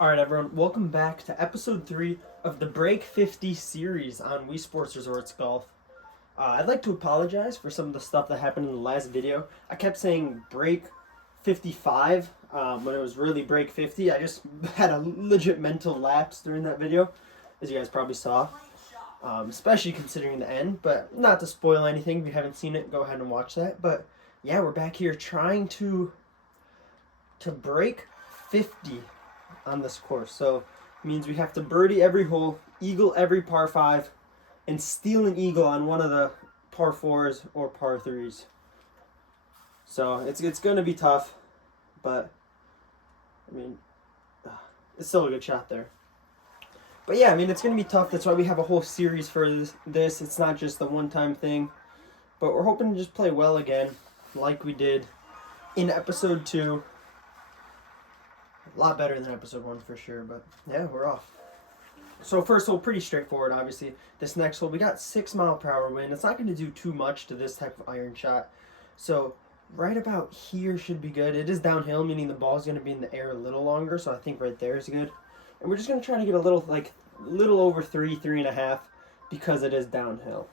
Alright everyone, welcome back to episode 3 of the Break 50 series on Wii Sports Resorts Golf. I'd like to apologize for some of the stuff that happened in the last video. I kept saying Break 55 when it was really Break 50. I just had a legit mental lapse during that video, as you guys probably saw. Especially considering the end, but not to spoil anything. If you haven't seen it, go ahead and watch that. But yeah, we're back here trying to break 50 on this course. So it means we have to birdie every hole, eagle every par 5, and steal an eagle on one of the par 4s or par 3s. So it's going to be tough, but I mean, it's still a good shot there. But yeah, I mean, it's going to be tough. That's why we have a whole series for this. It's not just the one-time thing, but we're hoping to just play well again, like we did in episode 2. A lot better than episode 1 for sure, but yeah, we're off. So first hole, pretty straightforward, obviously. This next hole, we got 6 mile per hour wind. It's not going to do too much to this type of iron shot. So right about here should be good. It is downhill, meaning the ball is going to be in the air a little longer, so I think right there is good. And we're just going to try to get a little over 3.5, because it is downhill.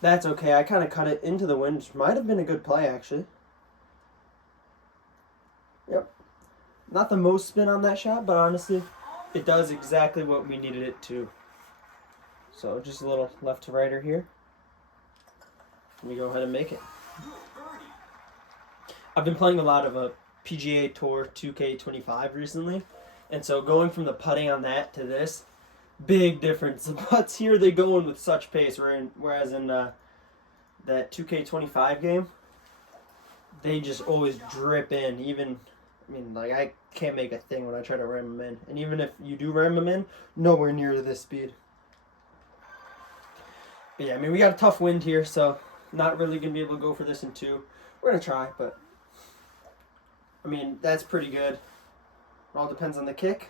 That's okay. I kind of cut it into the wind, which might have been a good play, actually. Yep. Not the most spin on that shot, but honestly, it does exactly what we needed it to. So just a little left to righter here. Let me go ahead and make it. I've been playing a lot of a PGA Tour 2K25 recently, and so going from the putting on that to this, big difference. The putts here, they go in with such pace, whereas in that 2K25 game, they just always drip in. Even, I mean, like, I can't make a thing when I try to ram them in. And even if you do ram them in, nowhere near this speed. But yeah, I mean, we got a tough wind here, so not really going to be able to go for this in 2. We're going to try, but I mean, that's pretty good. It all depends on the kick.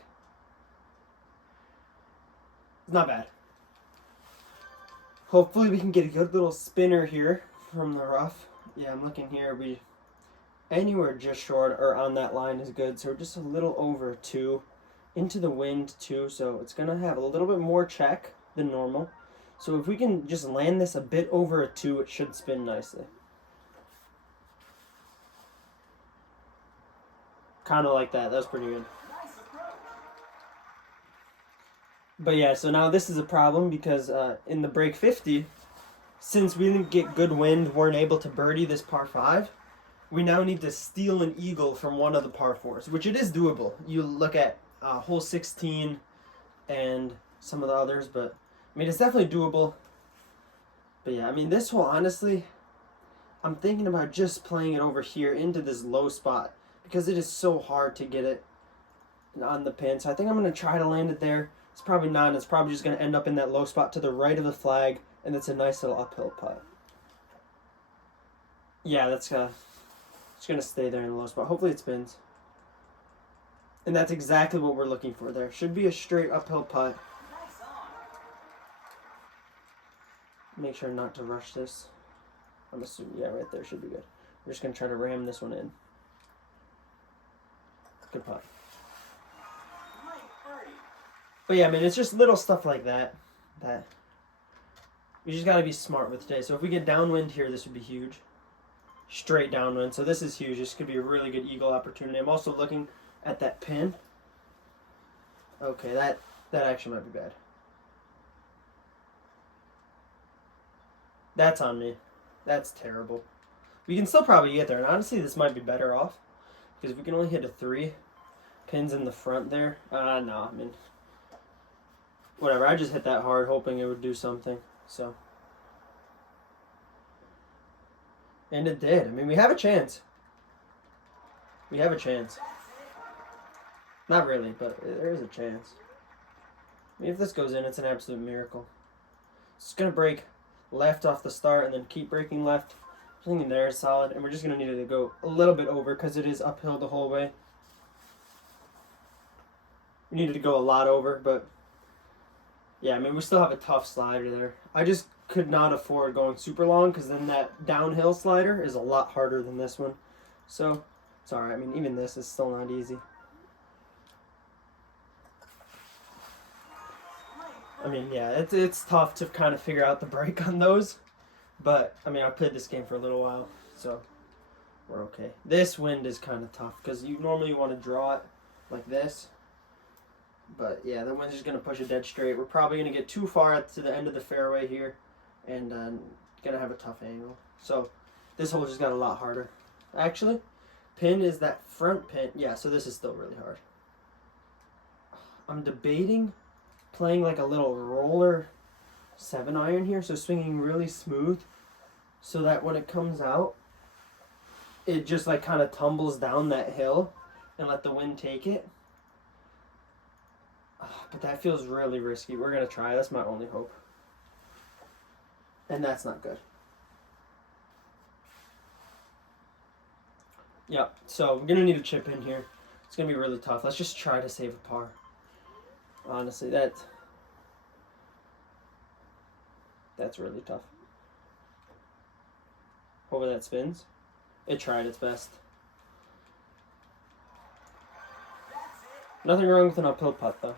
It's not bad. Hopefully we can get a good little spinner here from the rough. Yeah, I'm looking here. Anywhere just short or on that line is good. So we're just a little over 2 into the wind too. So it's going to have a little bit more check than normal. So if we can just land this a bit over a 2, it should spin nicely. Kind of like that. That was pretty good. But yeah, so now this is a problem because in the break 50, since we didn't get good wind, weren't able to birdie this par 5, we now need to steal an eagle from one of the par 4s, which it is doable. You look at hole 16 and some of the others, but I mean, it's definitely doable. But yeah, I mean, this hole, honestly, I'm thinking about just playing it over here into this low spot because it is so hard to get it on the pin. So I think I'm going to try to land it there. It's probably not. It's probably just going to end up in that low spot to the right of the flag, and it's a nice little uphill putt. Yeah, it's going to stay there in the low spot. Hopefully it spins. And that's exactly what we're looking for there. Should be a straight uphill putt. Make sure not to rush this. I'm assuming, yeah, right there should be good. We're just going to try to ram this one in. Good putt. But yeah, I mean, it's just little stuff like that we just got to be smart with today. So if we get downwind here, this would be huge. Straight downwind. So this is huge. This could be a really good eagle opportunity. I'm also looking at that pin. Okay, that actually might be bad. That's on me. That's terrible. We can still probably get there. And honestly, this might be better off. Because if we can only hit a 3, pins in the front there. No, I mean, whatever. I just hit that hard hoping it would do something. So. And it did. I mean, we have a chance. We have a chance. Not really, but there is a chance. I mean, if this goes in, it's an absolute miracle. It's going to break left off the start and then keep breaking left. Everything in there is solid, and we're just going to need it to go a little bit over because it is uphill the whole way. We needed to go a lot over, but yeah, I mean, we still have a tough slider there. I just could not afford going super long because then that downhill slider is a lot harder than this one. So it's alright. I mean, even this is still not easy. I mean, yeah, it's tough to kind of figure out the break on those. But, I mean, I played this game for a little while, so we're okay. This wind is kind of tough because you normally want to draw it like this. But, yeah, the wind's just going to push it dead straight. We're probably going to get too far to the end of the fairway here and going to have a tough angle. So, this hole just got a lot harder. Actually, pin is that front pin. Yeah, so this is still really hard. I'm debating playing like a little roller 7-iron here, so swinging really smooth so that when it comes out, it just like kind of tumbles down that hill and let the wind take it. But that feels really risky. We're going to try. That's my only hope. And that's not good. Yep, so we're going to need a chip in here. It's going to be really tough. Let's just try to save a par. Honestly, that's really tough. Hopefully that spins. It tried its best. Nothing wrong with an uphill putt, though.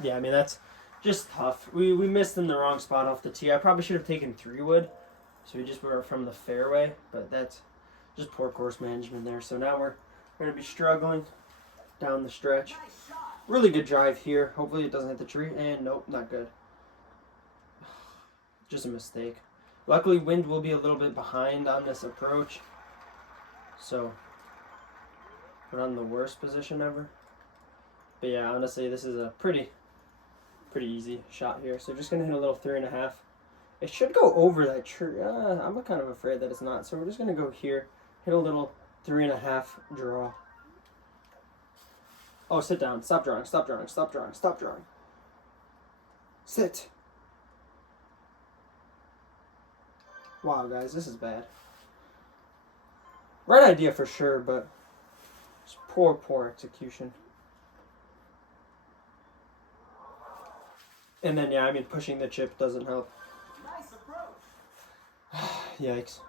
Yeah, I mean, that's just tough. We missed in the wrong spot off the tee. I probably should have taken 3-wood, so we just were from the fairway, but that's just poor course management there. So now we're going to be struggling down the stretch. Really good drive here. Hopefully it doesn't hit the tree, and nope, not good. Just a mistake. Luckily, wind will be a little bit behind on this approach, so we're not in the worst position ever. But yeah, honestly, this is a pretty easy shot here. So just going to hit a little 3.5. It should go over that tree. I'm kind of afraid that it's not. So we're just going to go here, hit a little 3.5 draw. Oh, sit down. Stop drawing. Stop drawing. Stop drawing. Stop drawing. Sit. Wow, guys, this is bad. Right idea for sure, but just poor execution. And then, yeah, I mean, pushing the chip doesn't help. Nice approach. Yikes.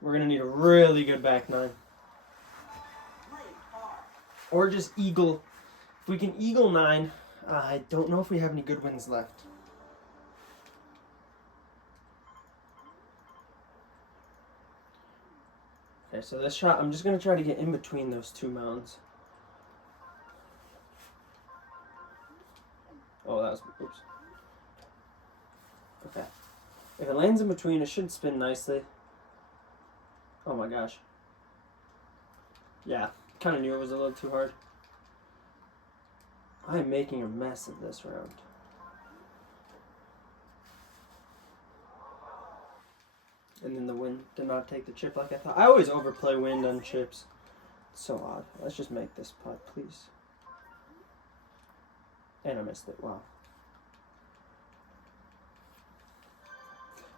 We're going to need a really good back nine. Or just eagle. If we can eagle 9, I don't know if we have any good wins left. Okay, so this shot, I'm just going to try to get in between those two mounds. Oh, that was, oops. Okay. If it lands in between, it should spin nicely. Oh my gosh. Yeah, kind of knew it was a little too hard. I'm making a mess of this round. And then the wind did not take the chip like I thought. I always overplay wind on chips. It's so odd. Let's just make this putt, please. And I missed it. Wow.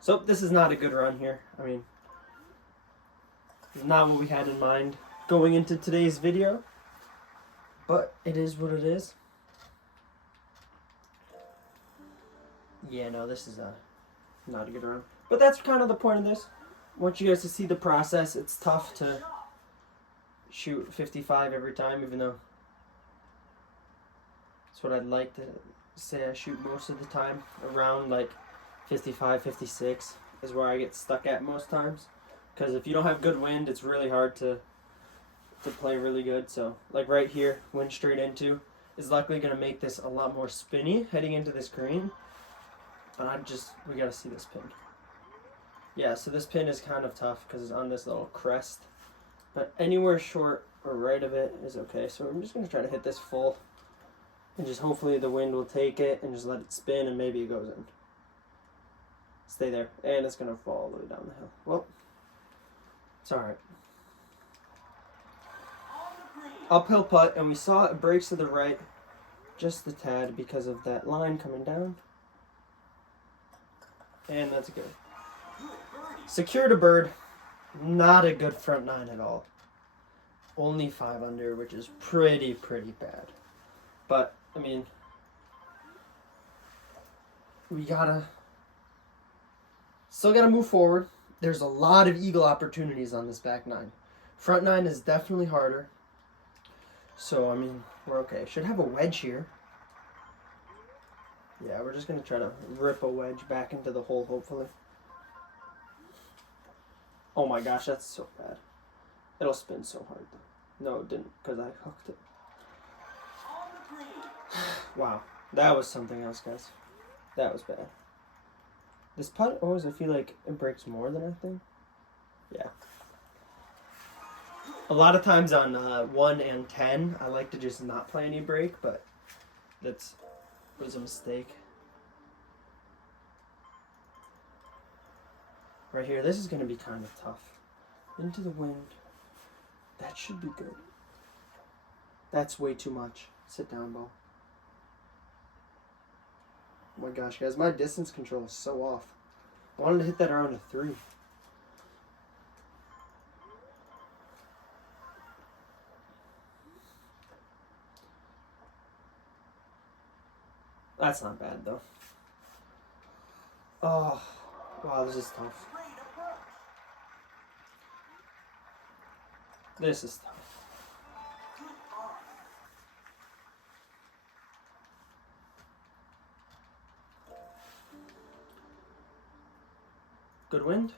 So this is not a good run here. I mean, not what we had in mind going into today's video. But it is what it is. Yeah, no, this is not a good run. But that's kind of the point of this. I want you guys to see the process. It's tough to shoot 55 every time, even though that's what I'd like to say I shoot most of the time. Around like 55, 56 is where I get stuck at most times. Because if you don't have good wind, it's really hard to play really good. So like right here, wind straight into is likely going to make this a lot more spinny heading into this green. But we got to see this pin. Yeah, so this pin is kind of tough because it's on this little crest. But anywhere short or right of it is okay. So I'm just going to try to hit this full. And just hopefully the wind will take it and just let it spin and maybe it goes in. Stay there. And it's going to fall all the way down the hill. Well, it's alright. Uphill putt, and we saw it breaks to the right just a tad because of that line coming down. And that's good. Secured a bird. Not a good front nine at all. Only 5 under, which is pretty bad. But, I mean, we still gotta move forward. There's a lot of eagle opportunities on this back nine. Front nine is definitely harder. So, I mean, we're okay. Should have a wedge here. Yeah, we're just going to try to rip a wedge back into the hole, hopefully. Oh my gosh, that's so bad. It'll spin so hard, though. No, it didn't, because I hooked it. Wow, that was something else, guys. That was bad. This putt, always I feel like it breaks more than I think. Yeah. A lot of times on 1 and 10, I like to just not play any break, but that was a mistake. Right here, this is going to be kind of tough. Into the wind. That should be good. That's way too much. Sit down, ball. Oh my gosh, guys, my distance control is so off. I wanted to hit that around a 3. That's not bad, though. Oh, wow, this is tough. This is tough. Good wind?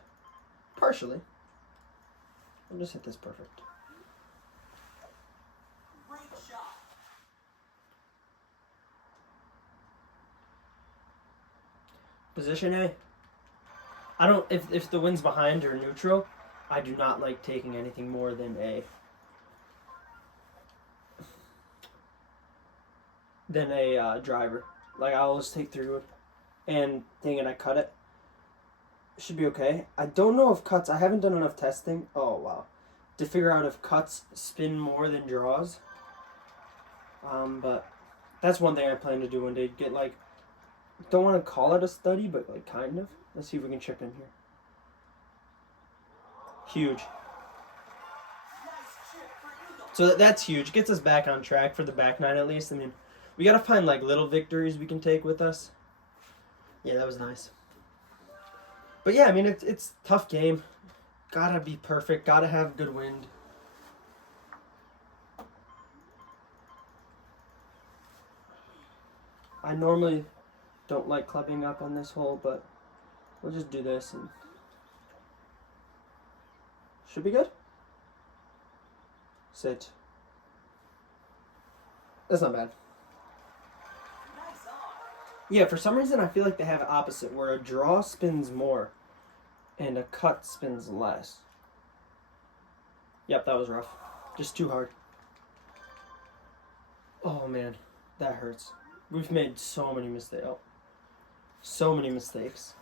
Partially. I'll just hit this perfect. Position A. I don't, if the wind's behind or neutral, I do not like taking anything more than a driver. Like, I always take 3-wood. And dang it, I cut it. Should be okay. I don't know if cuts, I haven't done enough testing. Oh, wow. To figure out if cuts spin more than draws. But that's one thing I plan to do one day. Get, like, don't want to call it a study, but, like, kind of. Let's see if we can chip in here. Huge. So that's huge. Gets us back on track for the back 9 at least. I mean, we got to find, like, little victories we can take with us. Yeah, that was nice. But yeah, I mean, it's a tough game. Gotta be perfect. Gotta have good wind. I normally don't like clubbing up on this hole, but we'll just do this and should be good. Sit. That's not bad. Yeah, for some reason I feel like they have it opposite, where a draw spins more and a cut spins less. Yep, that was rough. Just too hard. Oh man, that hurts. We've made so many mistakes. Oh, so many mistakes.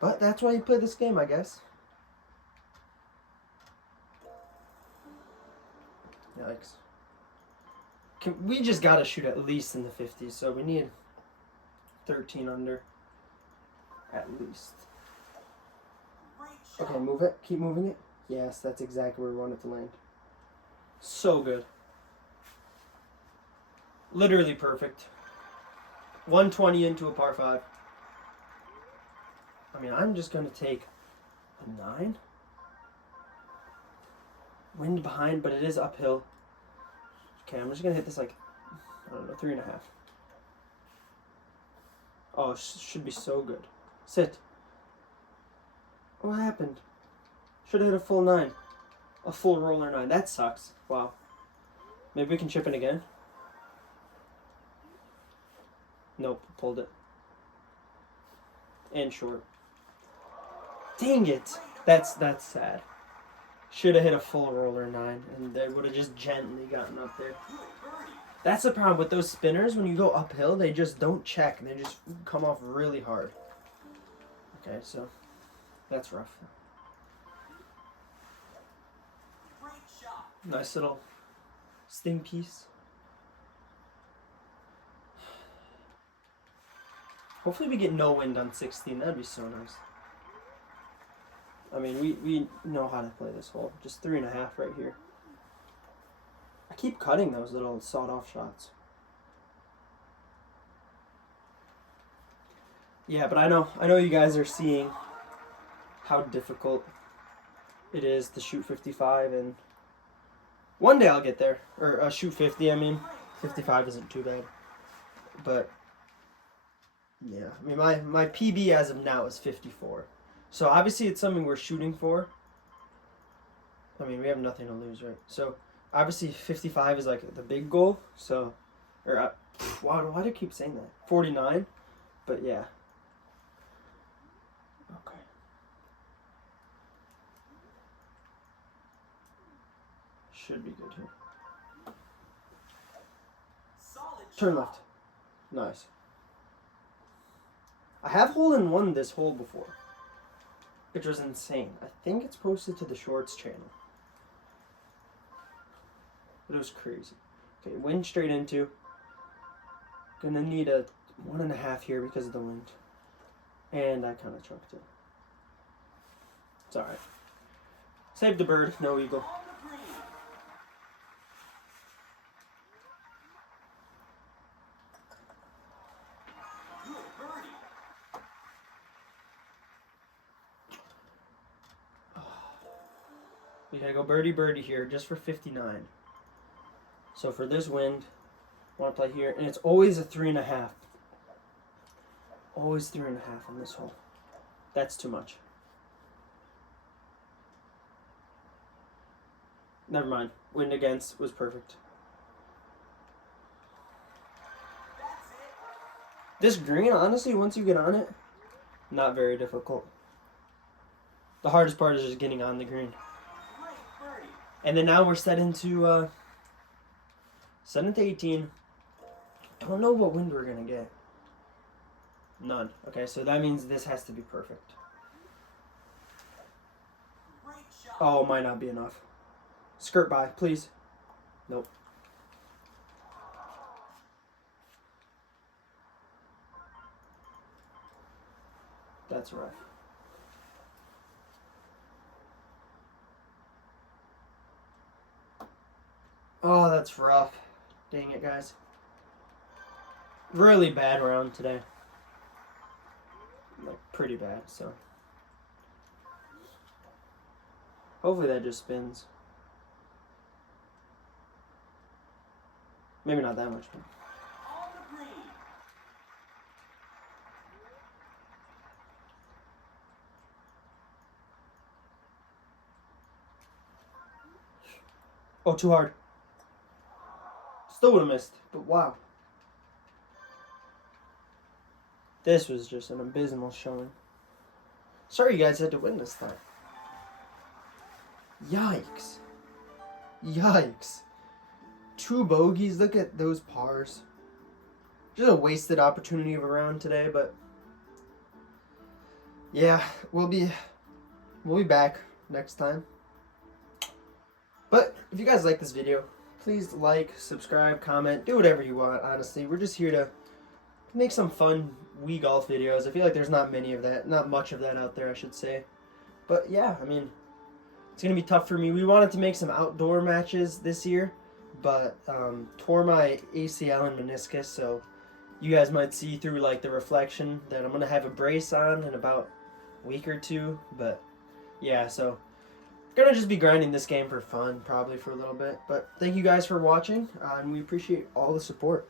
But that's why you play this game, I guess. Yikes. We just gotta shoot at least in the 50s, so we need 13 under. At least. Okay, move it. Keep moving it. Yes, that's exactly where we want it to land. So good. Literally perfect. 120 into a par 5. I mean, I'm just going to take a 9. Wind behind, but it is uphill. Okay, I'm just going to hit this like, I don't know, 3.5. Oh, should be so good. Sit. What happened? Should have hit a full 9. A full roller 9. That sucks. Wow. Maybe we can chip in again. Nope, pulled it. And short. Dang it. That's sad. Should have hit a full roller 9, and they would have just gently gotten up there. That's the problem with those spinners. When you go uphill, they just don't check. They just come off really hard. Okay, so that's rough. Nice little sting piece. Hopefully we get no wind on 16. That'd be so nice. I mean, we know how to play this hole. Just 3.5 right here. I keep cutting those little sawed-off shots. Yeah, but I know you guys are seeing how difficult it is to shoot 55, and One day I'll get there. Or shoot 50, I mean. 55 isn't too bad. But, yeah. I mean, my PB as of now is 54. So, obviously, it's something we're shooting for. I mean, we have nothing to lose, right? So, obviously, 55 is, like, the big goal. So, or, why do I keep saying that? 49? But, yeah. Okay. Should be good here. Turn left. Nice. I have hole in one this hole before, which was insane. I think it's posted to the Shorts channel. But it was crazy. Okay, wind straight into. Gonna need a 1.5 here because of the wind. And I kind of chucked it. It's alright. Save the bird, no eagle. We gotta go birdie here just for 59. So for this wind, I want to play here, and it's always a 3.5. Always 3.5 on this hole. That's too much. Never mind. Wind against was perfect. This green, honestly, once you get on it, not very difficult. The hardest part is just getting on the green. And then now we're set into 18. Don't know what wind we're gonna get. None. Okay, so that means this has to be perfect. Oh, might not be enough. Skirt by, please. Nope. That's rough. Oh, that's rough. Dang it, guys. Really bad round today. Like, pretty bad, so. Hopefully that just spins. Maybe not that much. Oh, too hard. Still would have missed, but wow. This was just an abysmal showing. Sorry you guys had to witness that. Yikes. Yikes. 2 bogeys. Look at those pars. Just a wasted opportunity of a round today, but yeah, we'll be back next time. But if you guys like this video, please like, subscribe, comment, do whatever you want, honestly. We're just here to make some fun Wii golf videos. I feel like there's not much of that out there, I should say. But yeah, I mean, it's going to be tough for me. We wanted to make some outdoor matches this year, but tore my ACL and meniscus, so you guys might see through like the reflection that I'm going to have a brace on in about a week or two. But yeah, so gonna just be grinding this game for fun, probably for a little bit. But thank you guys for watching, and we appreciate all the support.